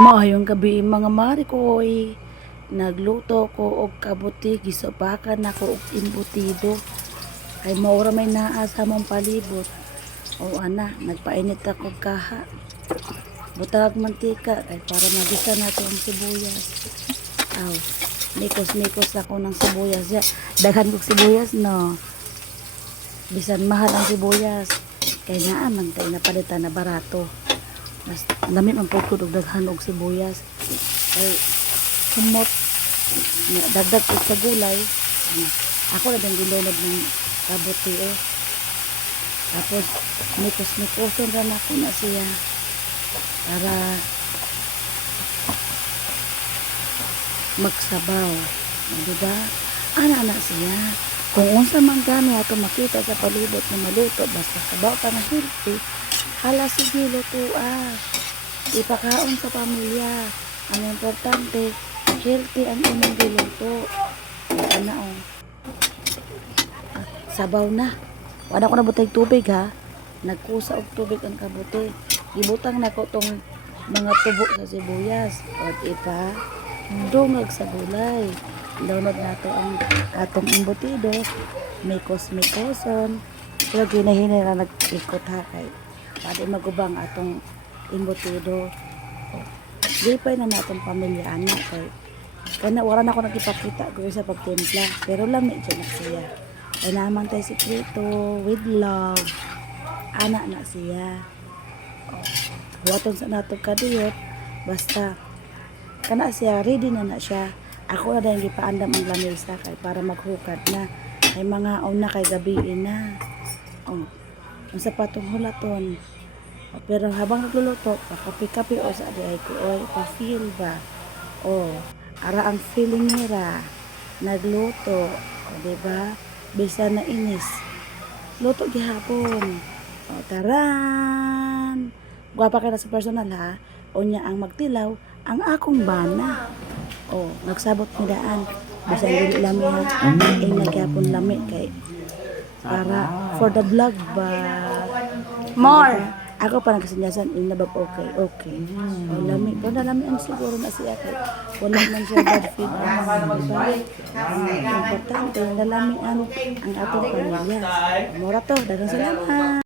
Maayong gabi mga mari koy. Nagluto ko og kabuti, gisopakan ako og imbutido. Kay maura may naa sa mong palibot. O ana, nagpainit ako og kaha. Butag mantika kay para mabisa nato ang sibuyas. Aw, mikos-mikos ako ng sibuyas. Ya, daghan kog sibuyas no. Bisan mahal ang sibuyas. Kay naa man kay napalitan na barato. Mas dami man po ko daghan og sibuyas. Ay humot dagdag ko sa gulay. Ako na din gilunod ng kabuti eh. Tapos mikos-mikoson ra na ko na siya para magsabaw. Diba? Ana siya. Kung unsa man gani ato makita sa palibot na maluto basta sabaw pa na healthy, hala sige luto ipakaon sa pamilya. Ang importante healthy ang imong giluto. Ana sabaw na. Wala ko na butay tubig ha. Nagkusa og tubig ang kabuti. Gibutang na ko tong mga tubo sa sibuyas. O ipa dungag sa gulay. Download nato ang atong imbutido. Mikos-mikoson. Pero ginahinay na nag-ikot ha kay pwede magubang atong imbutido. Lipay na natong pamilya anak kay kana wala na ako nagipakita ko sa pagtimpla. Pero lami dyan na siya. Ay naman tayo sikreto with love. Anak na siya. Huwatong sa natong kadiyot. Basta kana siya, ready na siya. Ako na dahil gipaandam ang lamesa kay para maghukad na. Ay mga na kay gabiin na. Ang sapatong hulaton. Pero habang nagluluto, pakapi-kapi o sa di ay ko, pa-feel ba? Ara ang feeling nira. Nagluto. Diba? Bisa na inis. Luto gihapon. Taran! Guwapa ka na sa personal ha. Unya ang magtilaw, ang akong bana. Nagsabot ni daan. Bisa dili lami ha. Nagyapon lami kay para for the vlog ba. More. Ako pa nagkasinyasan inabab okay. Lami pero nalami ang siguro na siya kay wala man siya bad feedback. Diba? Ang importante nalami ang atong pamilya. Mura to, daghang salamat.